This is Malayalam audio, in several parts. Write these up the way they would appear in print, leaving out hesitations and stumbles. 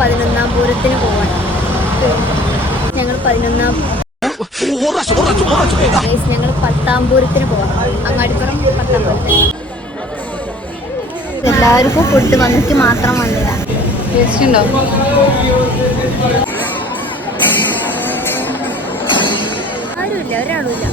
11ാം പൂരത്തിന് പോവാണ്. ഞങ്ങൾ 11ാം ഞങ്ങൾ 10ാം പൂരത്തിന് പോവാം. അങ്ങാടിപ്പുറം 10ാം പൂരത്തിന്. എല്ലാവർക്കും ഫുഡ് വന്നിട്ട് മാത്രം വന്നില്ല. ടേസ്റ്റ് ഉണ്ടോ? ആരുമില്ല, ഒരാളുമില്ല.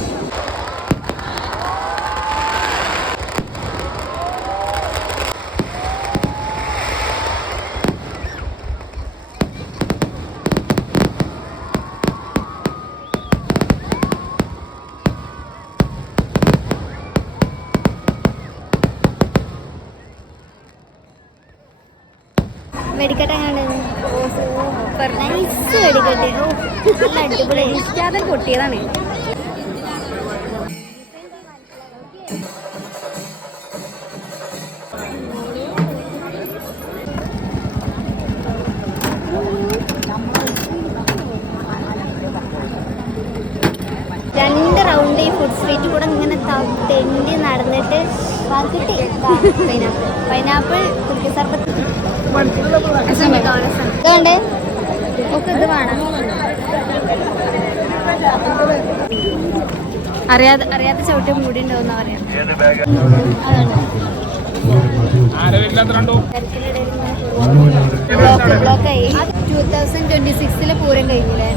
വെടിക്കെട്ട് എങ്ങനെയുണ്ട്? സൂപ്പർ നൈസ് വെടിക്കെട്ട്. നല്ല അടിപൊളി. ഇഷ്ടാതെ പൊട്ടിയതാണ്. രണ്ട് റൗണ്ട് ഈ ഫുഡ് സ്ട്രീറ്റ് കൂടെ ഇങ്ങനെ തെണ്ടി നടന്നിട്ട് കിട്ടി. പൈനാപ്പിൾ കുൽക്കി സർബത്ത് ഇതുകൊണ്ട് ഒക്കെ ഇത് വേണം. അറിയാത്ത ചവിട്ടി മൂടി ഉണ്ടാവുന്ന പറയാം. ബ്ലോക്കായി. 2026 പൂരം കഴിഞ്ഞില്ലേ?